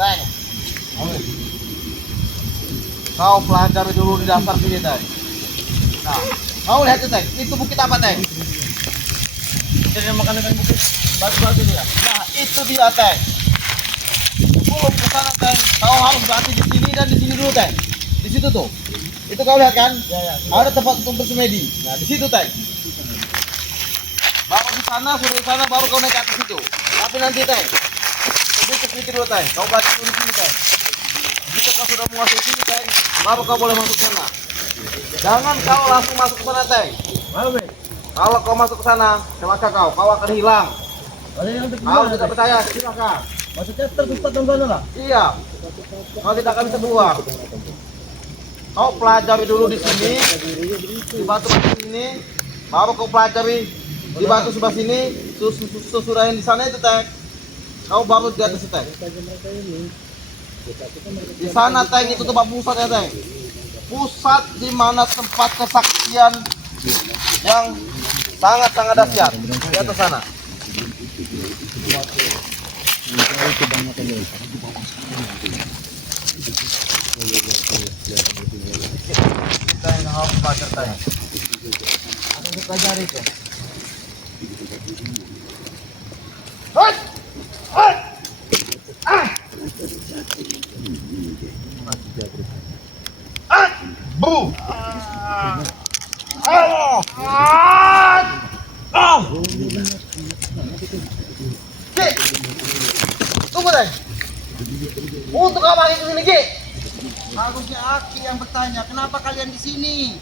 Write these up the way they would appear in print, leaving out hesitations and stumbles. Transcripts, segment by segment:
Teng, kau pelajari dulu di dasar sini, Teng. Nah, kau lihat tuh, Teng. Itu bukit apa, Teng? Jadi makan dengan bukit batu-batu dia. Nah, itu dia, Teng. Sebelum ke sana, Teng, kau harus berhenti di sini dan di sini dulu, Teng. Di situ tuh. Itu kau lihat kan? Ya. Ada tempat untuk bersemedi. Nah, di situ, Teng. Baru di sana, suruh di sana, baru kau naik ke atas itu. Tapi nanti, Teng, sedikit dulu, Teng. Kau baca dulu di sini, Teng. Jika kau sudah menguasai sini, Teng, baru kau boleh masuk sana. Jangan kau langsung masuk ke sana, Teng. Kalau kau masuk ke sana, celaka kau akan hilang. Kau tidak percaya, silakan. Maksudnya tertempat dong sana lah? Iya. Kau tidak akan bisa keluar. Kau pelajari dulu di sini, di batu ini, baru kau pelajari di batu sebelah sini, sesudah yang di sana itu, Teng. Kau baru di atas, Teng. Di sana, Teng, itu tempat pusat ya, Teng. Pusat di mana tempat kesaksian yang sangat-sangat dahsyat. Di atas sana. Kita yang harus belajar, Teng. Apa yang dipelajari itu? Bu. Ki, tunggu, Teng. Untuk apa itu sini, Ki? Harusnya Aki yang bertanya, kenapa kalian di sini?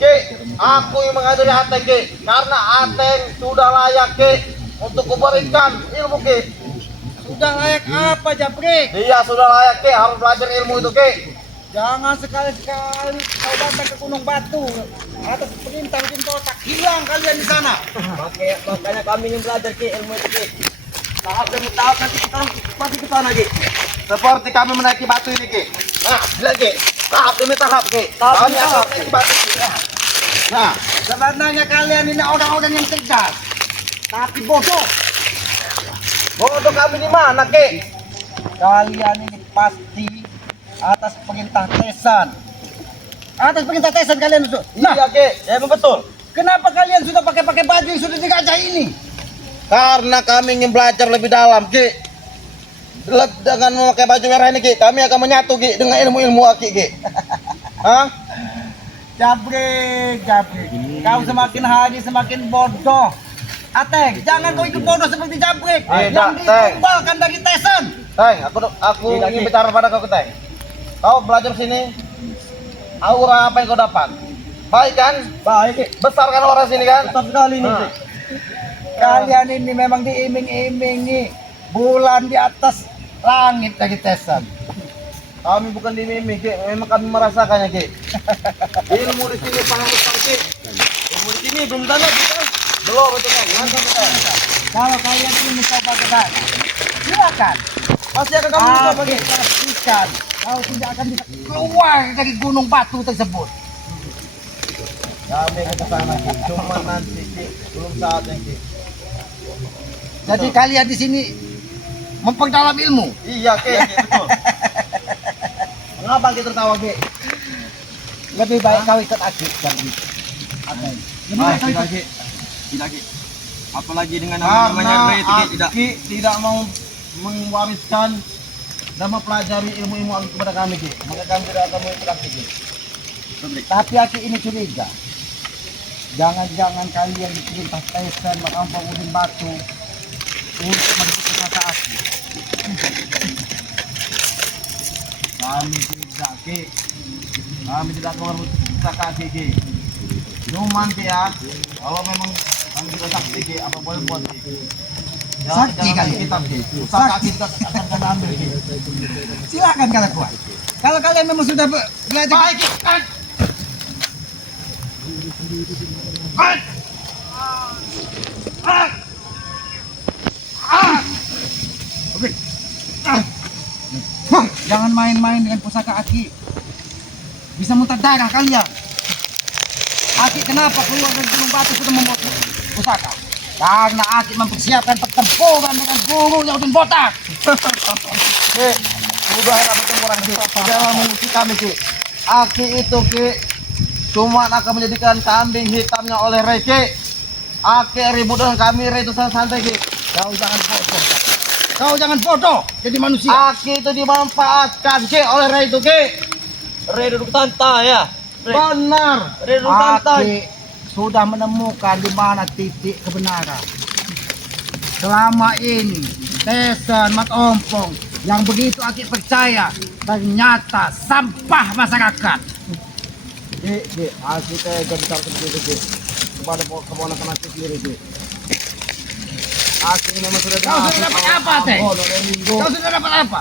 Ki, aku yang mengajari Ateng, Ki. Karena Ateng sudah layak, Ki, untuk kuberikan ilmu, Ki. Sudah layak apa, Japrik? Dia sudah layak, Ki, harus belajar ilmu itu, Ki. Jangan sekali-sekali kau datang ke Gunung Batu atas perintah bikin kotak, hilang kalian di sana. Makanya kami ingin belajar, Ki, ilmu itu, Ki. Tahap demi tahap nanti kita pasti ke sana, Ki. Seperti kami menaiki batu ini, Ki. Nah, lihat, Ki. Tahap demi tahap, Ki. Kami akan menaiki batu, Ki. Nah, sebenarnya kalian ini orang-orang yang cerdas, tapi bodoh. Bodoh kami di mana, Ki? Kalian ini pasti atas perintah Tesan. Atas perintah Tesan kalian itu. Nah, Iya, Ki. Ya, betul. kenapa kalian sudah pakai baju yang sudah digajah ini? Karena kami ingin belajar lebih dalam, Ki. Dengan memakai baju merah ini, Ki, kami akan menyatu, Ki, dengan ilmu-ilmu Aki, Ki. Hah? Jabrik. Kau semakin hari semakin bodoh. Ateng, jangan kau ikut bodoh seperti Jabrik yang ditumbalkan dari Tesan. Teng, aku ingin bicara pada kau, Teng. Kau belajar sini, aura apa yang kau dapat? Baik kan? Baik, Besar kan orang sini kan? tetap sekali nih. Nah. Kalian ini memang diiming-imingi bulan di atas langit dari Tesan. Kami bukan dimimik, Ki. Memang kami merasakannya, Ki. Ilmu di sini sangat besar, Ki. Ilmu di sini belum tanda, Ki. Belum, betul kan? Mantap, betul. Kalau kalian ingin mencoba ke sana, silakan. Pasti akan kamu lupa, Tapi Ki. pastikan kau tidak akan bisa keluar dari gunung batu tersebut. Kami akan ke sana, Ki. Cuma nanti, Ki. Belum saatnya, Ki. Jadi kalian di sini memperdalam ilmu. Iya, Ki. Betul. Mengapa kita tertawa, Ki? Lebih baik kau ikut Aki dan Ateng. Lebih baik kau ikut. Tidak, Ki. Apalagi dengan Karena namanya Bre itu, Ki, tidak. Aki tidak mau mewariskan dan mempelajari ilmu-ilmu Aki kepada kami, Ki. Maka kami tidak akan mengikut Aki, Ki. Tapi Aki ini curiga. Jangan-jangan kalian diperintah Tesan merampok gunung batu untuk merebut kata Aki. Kami tidak, Ki. Kami tidak akan merebut kata Aki, Ki. Cuman, Ki, ya, kalau memang kami tidak sakti, Ki, apa boleh buat, Ki. Sakti kali. Kita, Ki. Usaha Aki juga akan kami ambil, Ki. Silakan kalian kuat. Kalau kalian memang sudah belajar. Baik, Ki. Jangan main-main dengan pusaka Aki. bisa muntah darah kalian. Aki kenapa keluar dari gunung batu sudah membuat pusaka? Karena Aki mempersiapkan pertempuran dengan gurunya Udin Botak. Ki, udah enak pertempuran Ki. Jangan mengusik kami Ki. Aki itu Ki cuma akan menjadikan kambing hitamnya oleh Rey Ki. Aki ribut dengan kami Rey itu santai Ki. Kau jangan bodoh. Kau jangan bodoh jadi manusia. Aki itu dimanfaatkan Ki oleh Rey itu Ki. Rey duduk santai ya. Benar. Rey duduk santai. Aki sudah menemukan di mana titik kebenaran. Selama ini Tesan Mat Ompong yang begitu Aki percaya ternyata sampah masyarakat. Ki, Aki tega bicara seperti itu Ki. Kepada keponakan Aki sendiri Ki. Aki ini memang sudah Kau sudah dapat apa, Teh? oleh Minggu. Kau sudah dapat apa?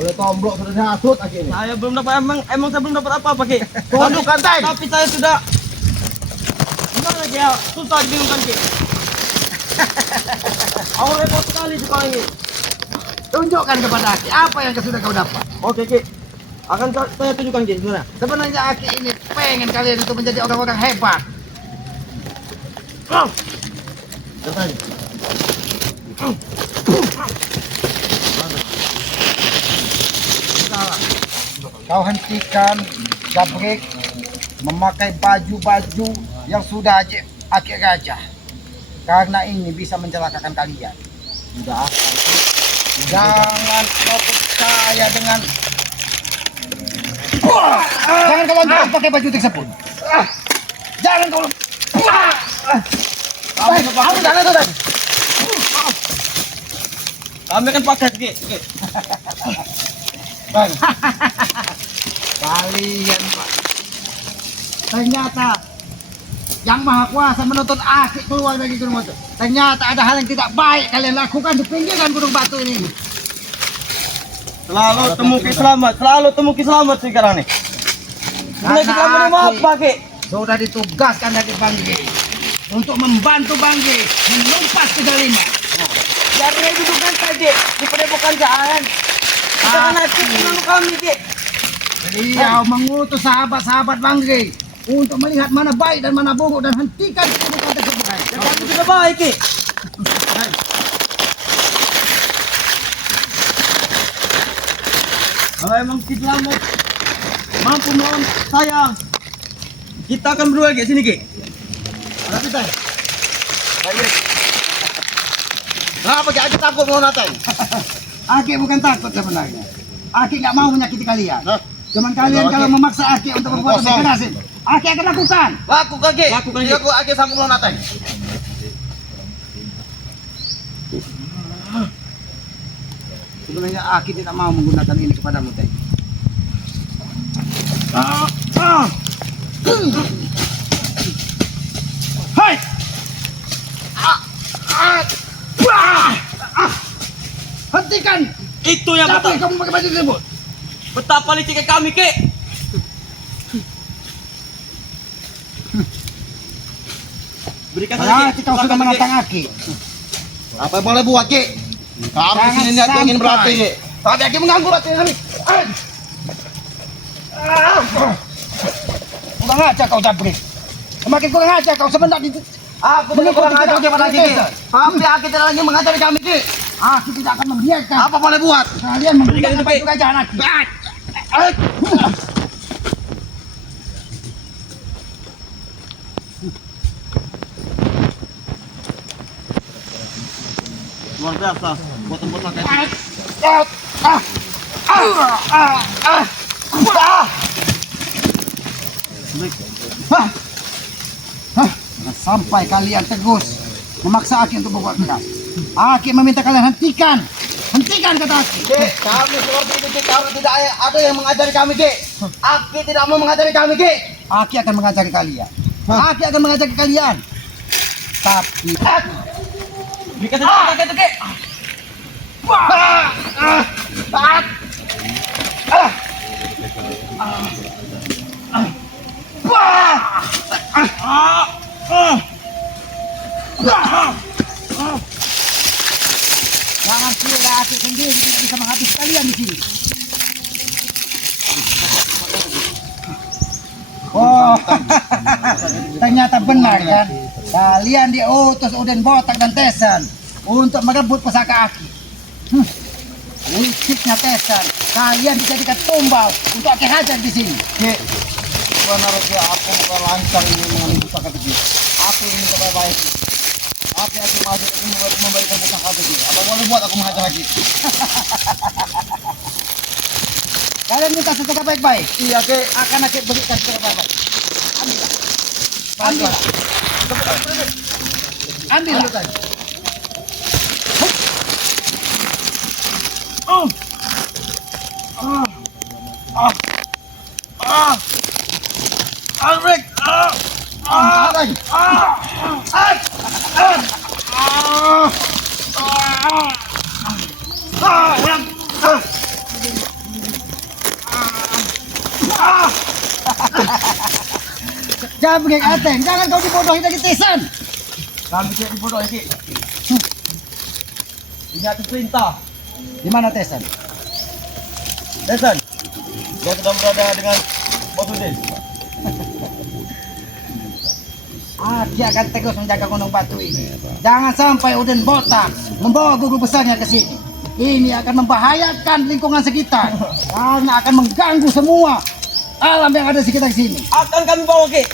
Oleh Tomblok sudah dihasut Aki ini. Saya belum dapat emang saya belum dapat apa-apa, Ki. Tunjukkan Teh. Tapi saya sudah gimana ya? Susah dibingungkan, Ki. Aku repot sekali sekarang ini. Tunjukkan kepada Aki apa yang sudah kau dapat. Oke, Ki. Akan saya tunjukkan, Ki, sebenarnya. Sebenarnya Aki ini pengen kalian itu menjadi orang-orang hebat. Katanya. Kau hentikan Gabrik memakai baju-baju yang sudah Aki gajah. Karena ini bisa mencelakakan kalian. Sudah. Jangan kau percaya dengan jangan kau lanjutkan pakai baju tersebut. Jangan kau Kamu jangan itu Teh. Kami akan pakai, Ki. Bang. Kalian Pak. Ternyata yang maha kuasa menuntut Aki keluar dari gunung batu. Ternyata ada hal yang tidak baik kalian lakukan di pinggiran gunung batu ini. Selalu temu Ki selamat, selalu temu Ki selamat sekarang nih. Sudah kita menerima apa, Ki? Sudah ditugaskan dari Bangge untuk membantu Bangge menumpas kedoliman. Biar Rey duduk santai, Ki. Di padepokan jangan. Kita kan hati menurut kami, Ki. Beliau mengutus sahabat-sahabat Bangge untuk melihat mana baik dan mana buruk dan hentikan keburukan tersebut. Dan kami juga baik, Ki. Kalau emang Ki selamat mampu melawan saya, kita akan berdua Ki sini, Ki. Ada kita. Kenapa Ki Aki takut melawan Teh? Aki bukan takut sebenarnya. Aki nggak mau menyakiti kalian. Hah? Cuman kalian Aki. kalau memaksa Aki untuk berbuat lebih keras, Aki akan lakukan. Lakukan Ki. Lakukan, Ki. Jika Aki sanggup melawan Teh. Sebenarnya Aki tidak mau menggunakan ini kepadamu, Teh. Hai! Hentikan! Itu yang Kenapa betapa, kamu pakai baju tersebut? betapa liciknya kami, Ki. Berikan saja, Ki. Berarti kau sudah Silakan, Ki. menantang Aki. Apa yang boleh buat Ki? Kamu Jangan sini niat ingin sampai. berlatih Ki. Tapi Aki mengganggu latihan kami. Kurang ajar kau Jabrik. Semakin kurang ajar kau sebenarnya Aku tidak kurang ajar kepada Ki. Tapi Aki tidak lagi mengajari kami Ki. Aki tidak akan membiarkan Apa boleh buat? kalian Berikan menggunakan itu, Ki. baju gajah Aki. Luar biasa. Botol-botol kayak Jangan sampai kalian terus memaksa Aki untuk berbuat keras. Aki meminta kalian hentikan. Hentikan kata Aki. Ki, kami seperti itu Ki. Kami tidak ada yang mengajari kami Ki. Aki tidak mau mengajari kami Ki. Aki akan mengajari kalian. Aki akan mengajari kalian. Tapi Berikan saja kita itu, Ki. jangan kira Aki sendiri tidak bisa menghabis kalian di sini. Oh, ternyata benar kan? Kalian diutus Uden Botak dan Tesan untuk merebut pusaka Aki. Lisiknya Tesan, kalian dijadikan tumbal untuk Aki hajar di sini. Ki, sebenarnya aku bukan lancar ini mengambil pusaka itu. Aku ingin kebaik-baik. Tapi aku masih ingin membaikkan pusaka itu. Apa boleh buat aku menghajar lagi? Kalian minta sesuatu baik-baik. Iya, Ki. Akan Aki berikan sesuatu baik-baik. Ambil. Ambil. Ambil. Alrik! Jangan begini Ateng, jangan kau dibodohi dari Tesan. Kami tidak dibodohi, Ki. Ini aku perintah. Di mana Tesan? Desan, dia sedang berada dengan Bos Udin. Aki akan tegus menjaga gunung batu ini. Jangan sampai Uden Botak membawa guru besarnya ke sini. Ini akan membahayakan lingkungan sekitar karena akan mengganggu semua alam yang ada di sekitar sini. Akan kami bawa, Ki.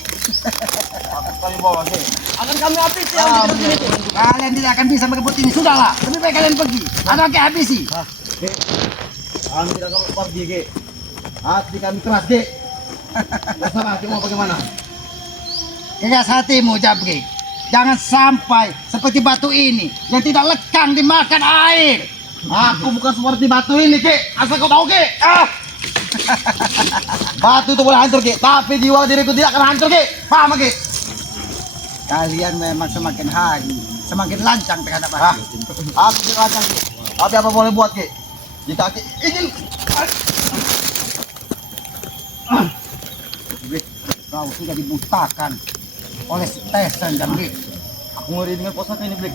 Akan kami bawa, Ki. Akan kami habisi yang di sini, Ki. Kalian tidak akan bisa merebut ini. Sudahlah, lebih baik kalian pergi. Ada Aki habisi. Ki, kami tidak akan pergi, Ki. Hati kami keras, Ki. Terserah, Ki, mau bagaimana? Keras hatimu, Jabrik. Jangan sampai seperti batu ini yang tidak lekang dimakan air. Aku bukan seperti batu ini, Ki. Asal kau tahu, Ki. Batu itu boleh hancur, Ki. Tapi jiwa diriku tidak akan hancur, Ki. Paham, Ki? Kalian memang semakin hari semakin lancang terhadap aku. Aku tidak akan, Ki. Tapi apa boleh buat, Ki? Jika Ki ingin... Jabrik, kau sudah dibutakan oleh Tesan, Jabrik. Aku ngeri dengan pusaka ini, Blik.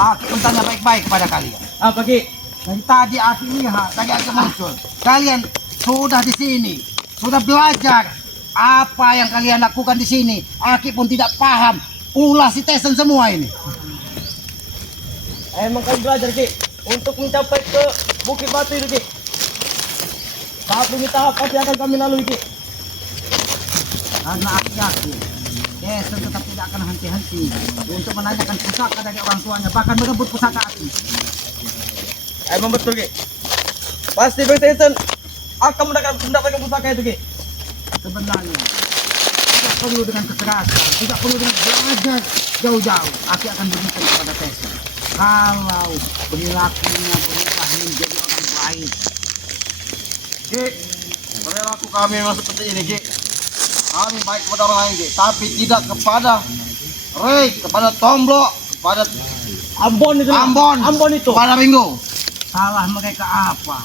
Aku bertanya baik-baik kepada kalian. Apa, Ki? Dari tadi aku lihat, tadi aku muncul. Kalian sudah di sini, sudah belajar apa yang kalian lakukan di sini. Aki pun tidak paham. Ulah si Tesan semua ini. Emang kami belajar, Ki, untuk mencapai ke Bukit Batu itu, Ki. Tapi ini tahap pasti akan kami lalui, Ki. Karena aku yakin Tesan tetap tidak akan henti-henti untuk menanyakan pusaka dari orang tuanya, bahkan merebut pusaka Aki. Emang betul, Ki. Pasti Bang Tesan akan mendapatkan pusaka itu, Ki. Sebenarnya tidak perlu dengan kekerasan, tidak perlu dengan belajar jauh-jauh. Aki akan berikan kepada Tesan kalau perilakunya berubah menjadi orang baik. Ki, perilaku kami memang seperti ini, Ki. Kami baik kepada orang lain, Ki, tapi tidak kepada Rey, kepada Tomblo, kepada Ambon itu. Ambon, Ambon itu. kepada Ringo. Salah mereka apa?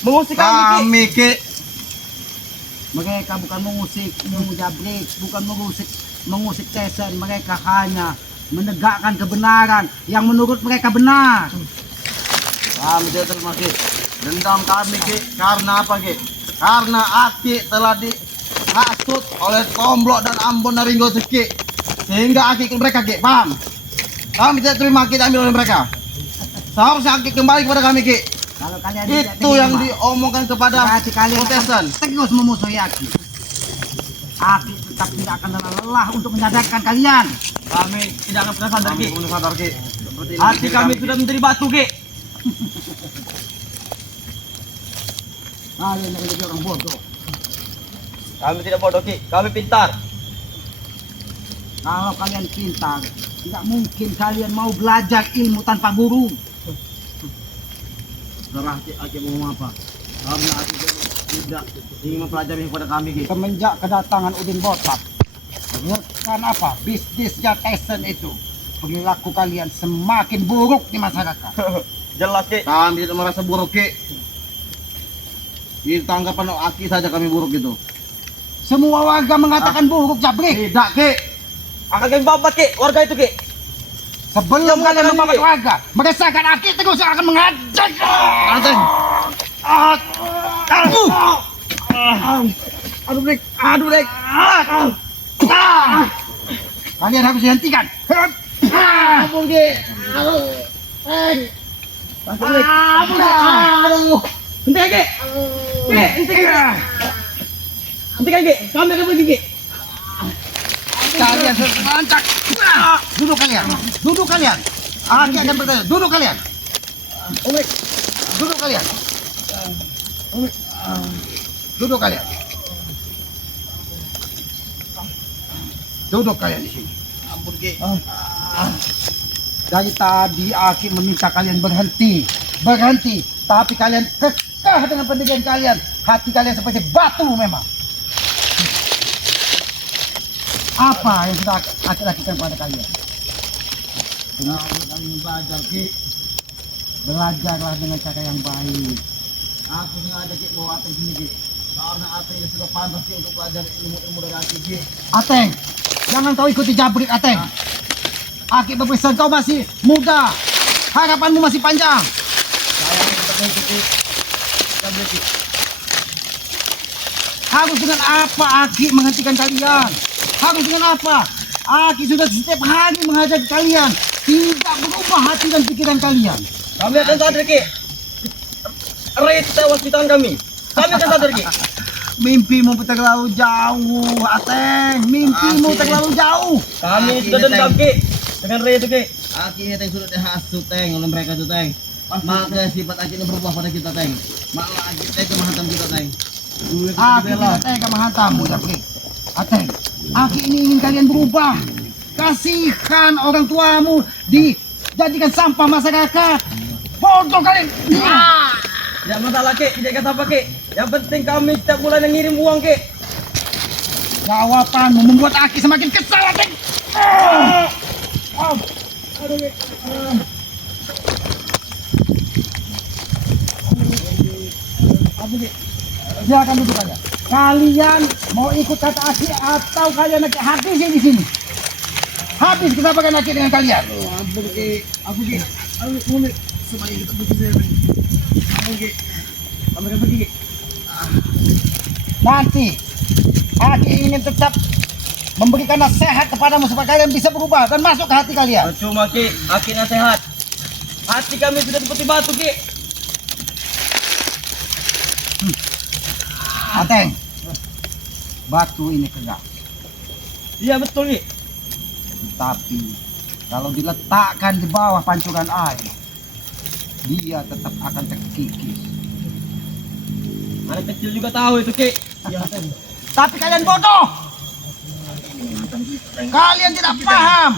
Mengusik kami, Ki. Kami, Ki. Mereka bukan mengusik Jabrik, bukan mengusik Tesan. Mereka hanya menegakkan kebenaran yang menurut mereka benar. Kami tidak terima, Ki. Dendam kami, Ki. Karena apa, Ki? Karena Aki telah dihasut oleh Tomblo dan Ambon dan Ringo, Ki. Sehingga Aki ikut mereka, Ki. Paham? Kami tidak terima Ki diambil oleh mereka. Seharusnya Aki kembali kepada kami, Ki. Kalau kalian tidak Itu yang terima, diomongkan kepada berarti kalian Tesan. akan terus memusuhi Aki. Aki tetap tidak akan lelah untuk menyadarkan kalian. Kami tidak akan pernah sadar, Ki. Kami pun sadar, Ki. Seperti ini Hati diri kami sudah menjadi batu, Ki. Kalian yang menjadi orang bodoh. Kami tidak bodoh, Ki. Kami pintar. Kalau kalian pintar, tidak mungkin kalian mau belajar ilmu tanpa guru. Serah, Ki. Aki mau apa? Karena Aki tidak ingin mempelajari kepada kami, Ki. Semenjak kedatangan Udin Botak, kan apa? Bisnisnya Tesan itu. Perilaku kalian semakin buruk di masyarakat. Jelas, Ki. Kami tidak merasa buruk, Ki. Di tanggapan Aki saja kami buruk gitu. Semua warga mengatakan buruk, Jabrik. Tidak, Ki. Akan kami babat Ki, warga itu Ki. Sebelum kalian membabat warga, mengesahkan Aki Teguh saya akan mengajak. Ateng. Aduh, Brek. Aduh, Brek. Kalian harus dihentikan. Ampun Ki. Aduh. Aduh. Hentikan Ki. Ki, hentikan. Hentikan Ki, kami akan pergi Ki. Kalian serentak. Duduk kalian. Duduk kalian. Aki akan bertanya. Duduk kalian. Duduk kalian. Duduk kalian. Duduk kalian di sini. Ampun Ki. Dari tadi Aki meminta kalian berhenti. Berhenti. Tapi kalian kekeh dengan pendirian kalian. Hati kalian seperti batu memang. Apa yang sudah Aki lakukan pada kalian? Kami belajar Ki. Belajarlah dengan cara yang baik. Aku sengaja Ki bawa Ateng sini Ki. Karena Ateng sudah pantas Ki untuk belajar ilmu-ilmu dari Aki Ki. Ateng, jangan kau ikuti jabrik Ateng. Aki berpesan kau masih muda. Harapanmu masih panjang. Saya tetap mengikuti jabrik Ki. Harus dengan apa Aki menghentikan kalian? Harus dengan apa? Aki sudah setiap hari mengajak kalian. Tidak berubah hati dan pikiran kalian. Kami akan sadar Ki. Ray tewas di tangan kami. Kami akan sadar Ki. Mimpimu terlalu jauh, Ateng. Mimpimu terlalu jauh. Kami sudah dendam Ki. Dengan Ray itu Ki. Aki ini Teng sudah dihasut Teng oleh mereka itu Teng. Maka sifat Aki ini berubah pada kita Teng. Malah Aki Teng menghantam kita Teng. Dulu kita Aki dibela. tidak tega menghantammu, jabrik. Ateng, Aki ini ingin kalian berubah. Kasihan orang tuamu dijadikan sampah masyarakat. Bodoh kalian. Tidak masalah Ki, tidak kata apa Ki. Yang penting kami setiap bulan yang ngirim uang Ki. Jawabanmu membuat Aki semakin kesal, Ateng. Silakan duduk kalian. Kalian mau ikut kata Aki atau kalian Aki habisin di sini? Habis kesabaran Aki dengan kalian. Ampun Ki. Ampun Ki. Ampun Ki. Semuanya kita pergi saya. Ampun Ki. Kami akan pergi Ki. Nanti Aki ingin tetap memberikan nasihat kepadamu supaya kalian bisa berubah dan masuk ke hati kalian. Percuma Ki, akhirnya sehat. Hati kami sudah seperti batu Ki. Ateng, batu ini keras, Iya betul Ki. tapi kalau diletakkan di bawah pancuran air, dia tetap akan terkikis. Anak kecil juga tahu itu Ki. Ya Teng. Tapi kalian bodoh. Kalian tidak paham.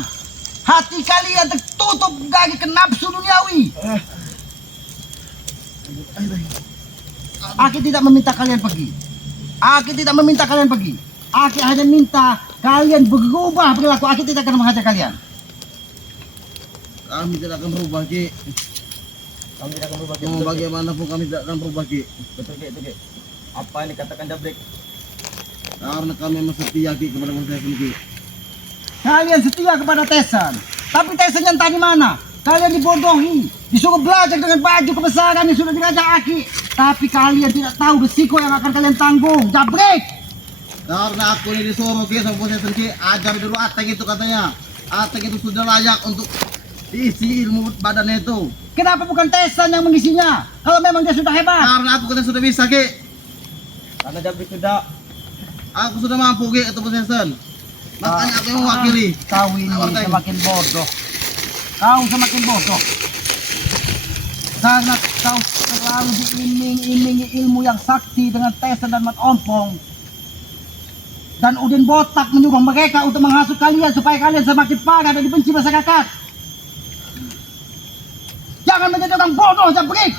Hati kalian tertutup dari kenapsu duniawi. Aki tidak meminta kalian pergi. Aki tidak meminta kalian pergi. Aki hanya minta kalian berubah perilaku. Aki tidak akan menghajar kalian. Kami tidak akan berubah Ki. Kami tidak akan berubah Ki. Mau bagaimanapun kami tidak akan berubah Ki. Betul Ki, itu Ki. Apa yang dikatakan Jabrik? Karena kami memang setia Ki kepada Bangsa Ki. Kalian setia kepada Tesan. Tapi Tesan yang tadi mana? Kalian dibodohi. Disuruh belajar dengan baju kebesaran yang sudah dirajang Aki. Tapi kalian tidak tahu risiko yang akan kalian tanggung. Jabrik! Karena aku ini disuruh Ki sama Bangsa Ki, ajar dulu Ateng itu katanya. Ateng itu sudah layak untuk diisi ilmu badannya itu. Kenapa bukan Tesan yang mengisinya? Kalau memang dia sudah hebat. Karena aku katanya sudah bisa Ki. Karena Jabrik sudah. Aku sudah mampu Ki itu Bangsa. Makanya aku yang mewakili. Kau ini Ateng. semakin bodoh. Kau semakin bodoh. Karena kau terlalu diiming-imingi ilmu yang sakti dengan Tesan dan Mat Ompong. Dan Udin Botak menyuruh mereka untuk menghasut kalian supaya kalian semakin parah dan dibenci masyarakat. Jangan menjadi orang bodoh, Jabrik.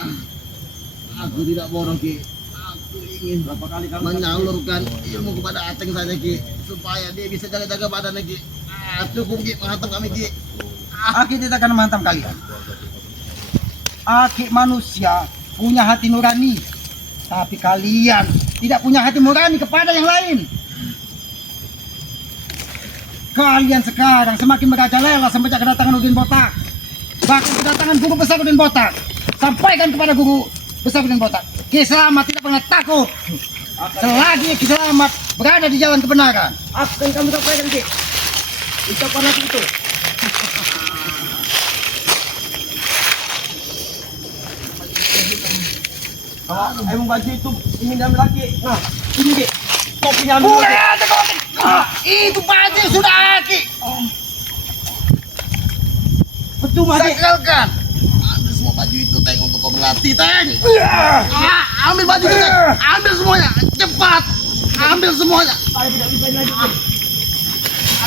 Aku tidak bodoh Ki. Aku ingin Berapa kali kamu menyalurkan ilmu kepada Ateng saja Ki, supaya dia bisa jaga-jaga badannya Ki. Cukup Ki menghantam kami Ki. Aki tidak akan menghantam kalian. Aki manusia punya hati nurani, tapi kalian tidak punya hati nurani kepada yang lain. Kalian sekarang semakin merajalela semenjak kedatangan Udin Botak. Bahkan kedatangan guru besar Udin Botak. Sampaikan kepada guru besar Udin Botak. Ki Selamat tidak pernah takut. Selagi Ki Selamat berada di jalan kebenaran. Akan kami sampaikan, Ki. Ucapan aku itu. Kalau emang baju itu ingin diambil lagi, nah ini Ki, topinya ambil lagi. Itu baju sudah Ki. Betul Mas. Sekelkan. Ambil semua baju itu Teng untuk kau berlatih Teng. Ambil baju itu Teng. Ambil semuanya. Cepat. Ambil semuanya. Saya tidak bisa lagi. Ki.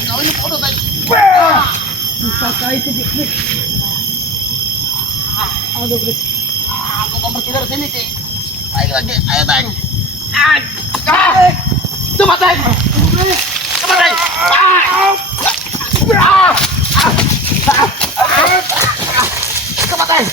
Kau ini bodoh Teng. Pusaka itu Ki. Aduh, Ki. Kau pergi dari sini Ki. Ayo lagi. Ayo Teng. Cepat Teng. Cepat Teng. Cepat Teng.